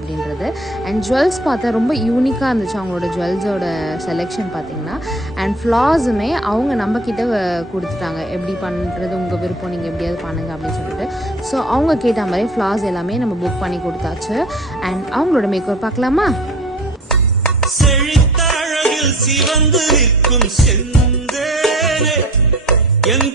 அப்படின்றது. And jewels பார்த்தா ரொம்ப யூனிக்காக இருந்துச்சு அவங்களோட ஜுவல்ஸோட செலெக்ஷன் பார்த்திங்கன்னா. அண்ட் ஃப்ளாஸுமே அவங்க நம்மக்கிட்ட கொடுத்துட்டாங்க, எப்படி பண்ணுறது உங்கள் விருப்பம், நீங்கள் எப்படியாவது பண்ணுங்கள் அப்படின்னு சொல்லிட்டு. ஸோ அவங்க கேட்ட மாதிரி ஃப்ளாஸ் எல்லாமே நம்ம புக் பண்ணி கொடுத்தாச்சு. அண்ட் அவங்களோட மேக்கோவர் பார்க்கலாமா? சிவந்து நிற்கும் செந்தேனே என்